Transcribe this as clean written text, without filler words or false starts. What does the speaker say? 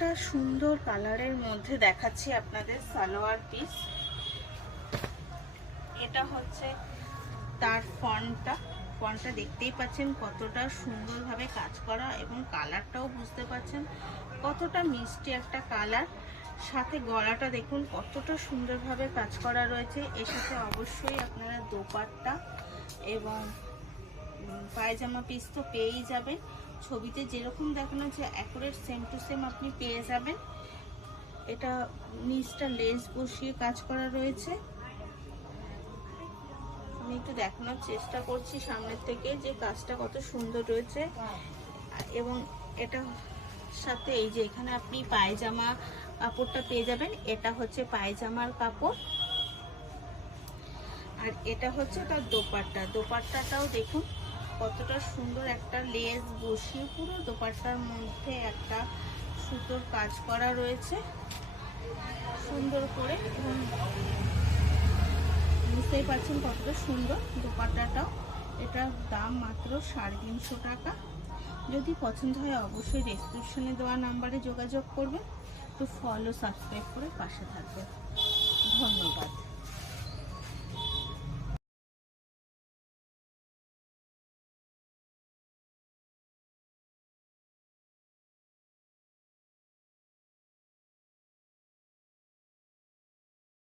একটা সুন্দর কালারের মধ্যে দেখাচ্ছি আপনাদের সালোয়ার পিস। এটা হচ্ছে তার ফন্টটা দেখতেই পাচ্ছেন কতটা সুন্দরভাবে কাজ করা, এবং কালারটাও বুঝতে পাচ্ছেন কতটা মিষ্টি একটা কালার। সাথে গলাটা দেখুন কতটা সুন্দরভাবে কাজ করা রয়েছে। এর সাথে অবশ্যই আপনারা দোপাট্টা এবং পায়জামা পিস তো পেয়েই যাবেন। ছবিতে যেরকম দেখানো হচ্ছে অ্যাকুরেট সেম টু সেম আপনি পেয়ে যাবেন। এটা নিচটা লেস বসিয়ে কাজ করা রয়েছে। আমি একটু দেখানোর চেষ্টা করছি সামনের থেকে যে কাজটা কত সুন্দর রয়েছে। এবং এটা সাথে এই যে এখানে আপনি পায়জামা কাপড়টা পেয়ে যাবেন। এটা হচ্ছে পায়জামার কাপড়, আর এটা হচ্ছে তার দোপাট্টাটাও দেখুন কতটা সুন্দর, একটা লেস বসিয়ে পুরো দোপাট্টার মধ্যে একটা সুতোর কাজ করা রয়েছে সুন্দর করে, এবং বুঝতেই পারছেন কতটা সুন্দর দোপাট্টাটাও। এটার দাম মাত্র 350 টাকা। যদি পছন্দ হয় অবশ্যই ডেসক্রিপশনে দেওয়া নাম্বারে যোগাযোগ করবেন। তো ফলো সাবস্ক্রাইব করে পাশে থাকবেন। ধন্যবাদ।